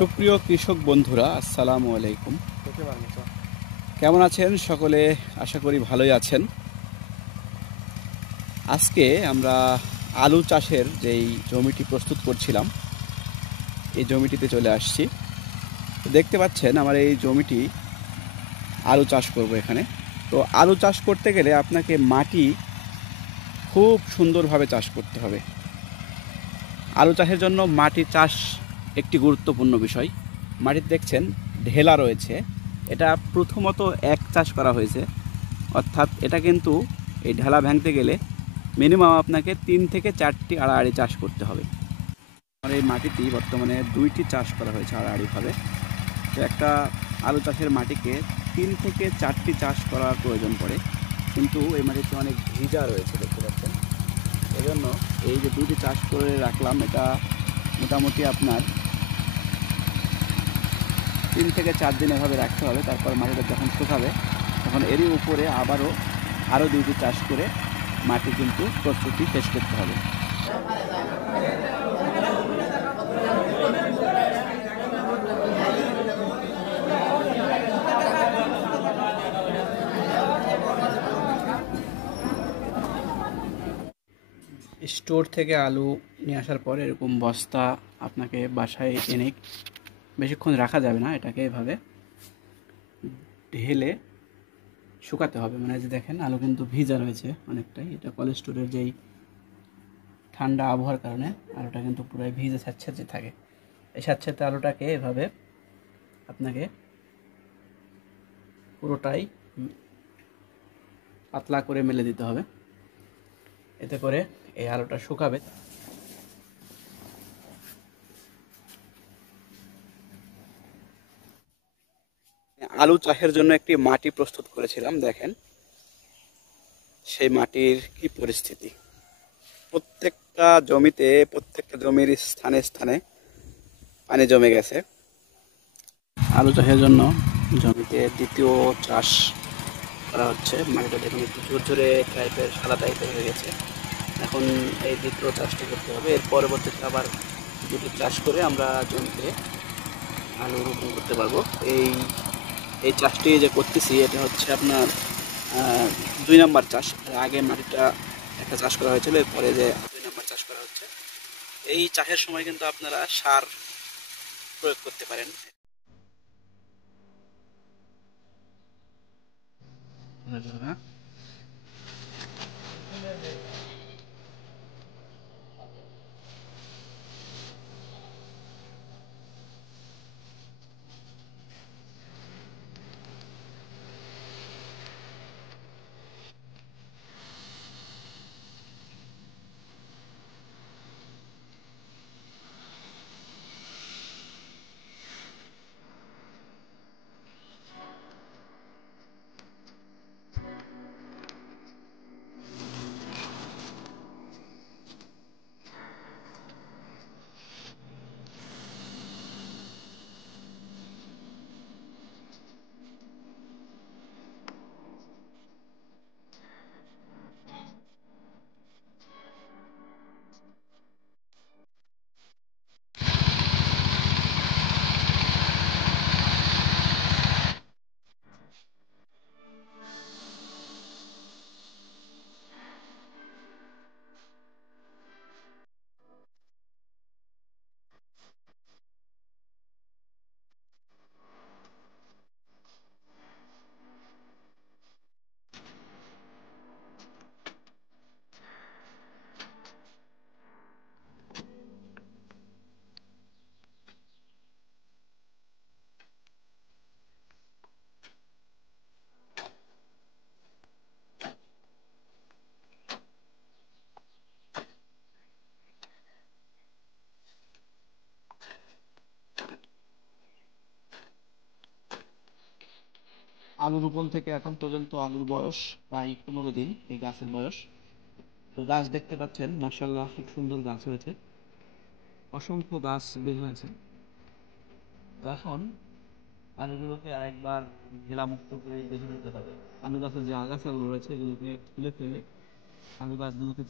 সুপ্রিয় কৃষক বন্ধুরা, আসসালামু আলাইকুম। কেমন আছেন সকলে? আশা করি ভালোই আছেন। আজকে আমরা আলু চাষের যেই জমিটি প্রস্তুত করছিলাম, এই জমিটিতে চলে আসছি। দেখতে পাচ্ছেন আমার এই জমিটি আলু চাষ করব এখানে। তো আলু চাষ করতে গেলে আপনাকে মাটি খুব সুন্দরভাবে চাষ করতে হবে। আলু চাষের জন্য মাটি চাষ একটি গুরুত্বপূর্ণ বিষয়। মাটিতে দেখছেন ঢেলা রয়েছে, এটা প্রথমত এক চাষ করা হয়েছে, অর্থাৎ এটা কিন্তু এই ঢেলা ভাঙতে গেলে মিনিমাম আপনাকে 3 থেকে 4টি আড়াআড়ি চাষ করতে হবে। আমার এই মাটিটি বর্তমানে 2টি চাষ করা হয়েছে আড়াআড়িভাবে। তো একটা আলু চাষের মাটিকে 3 থেকে 4টি চাষ করার প্রয়োজন পড়ে, কিন্তু এই মাটিতে অনেক ভিজা রয়েছে দেখতে পাচ্ছেন। এজন্য এই যে 2টি চাষ করে রাখলাম, এটা মোটামুটি আপনার 3 থেকে 4 দিন এভাবে রাখতে হবে। তারপর মাটিটা যখন শুকাবে তখন এরই উপরে আরও 2টি চাষ করে মাটি কিন্তু প্রস্তুতি শেষ করতে হবে। স্টোর থেকে আলু নিয়ে আসার পর এরকম বস্তা আপনাকে বাসায় এনে বেশিক্ষণ রাখা যাবে না, এটাকে এভাবে ঢেলে শুকাতে হবে। মানে যে দেখেন আলু কিন্তু ভিজা রয়েছে অনেকটাই, এটা কোল্ড স্টোরের যেই ঠান্ডা আবহাওয়ার কারণে আলুটা কিন্তু পুরাই ভিজে স্যাঁতস্যাঁতে থাকে। এই স্যাঁতস্যাঁতে আলুটাকে এভাবে আপনাকে পুরোটাই পাতলা করে মেলে দিতে হবে, এতে করে এই আলুটা শুকাবে। আলু চাষের জন্য একটি মাটি প্রস্তুত করেছিলাম, দেখেন সেই মাটির কি পরিস্থিতি। প্রত্যেকটা জমির স্থানে স্থানে পানি জমে গেছে। আলু চাষের জন্য জমিতে দ্বিতীয় চাষ করা হচ্ছে। মাটিটা দেখুন একটু ঝুরঝুরে টাইপের, সাদা টাইপের হয়ে গেছে। এখন এই দ্বিতীয় চাষটি করতে হবে। এর পরবর্তীতে আবার 2টি চাষ করে আমরা জমিতে আলু রোপণ করতে পারবো। এই চাষটি যে করতেছি এটা হচ্ছে আপনার 2 নম্বর চাষ। আগে মাটিটা একটা চাষ করা হয়েছিল, এরপরে যে 2 নম্বর চাষ করা হচ্ছে। এই চাষের সময় কিন্তু আপনারা সার প্রয়োগ করতে পারেন। আলু রোপণ থেকে এখন পর্যন্ত আলুর বয়স প্রায় 15 দিন, এই গাছের বয়স। তো গাছ দেখতে পাচ্ছেন, মাশাআল্লাহ খুব সুন্দর গাছ হয়েছে, অসংখ্য গাছ বের হয়েছে। এখন আলুগুলোকে আরেকবার ঢেলামুক্ত করে বেঁধে দিতে হবে। আলু গাছের যে আগাছাগুলো রয়েছে এগুলোকে তুলে ফেলে আলু গাছগুলোকে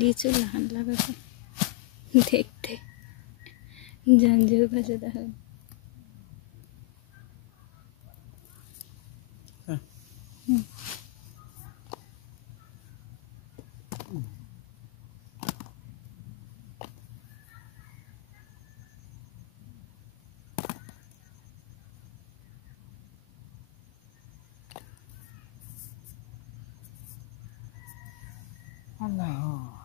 লিচু লাহান লাগাছে দেখতে জঞ্জুর কাছে দেখেন Allah.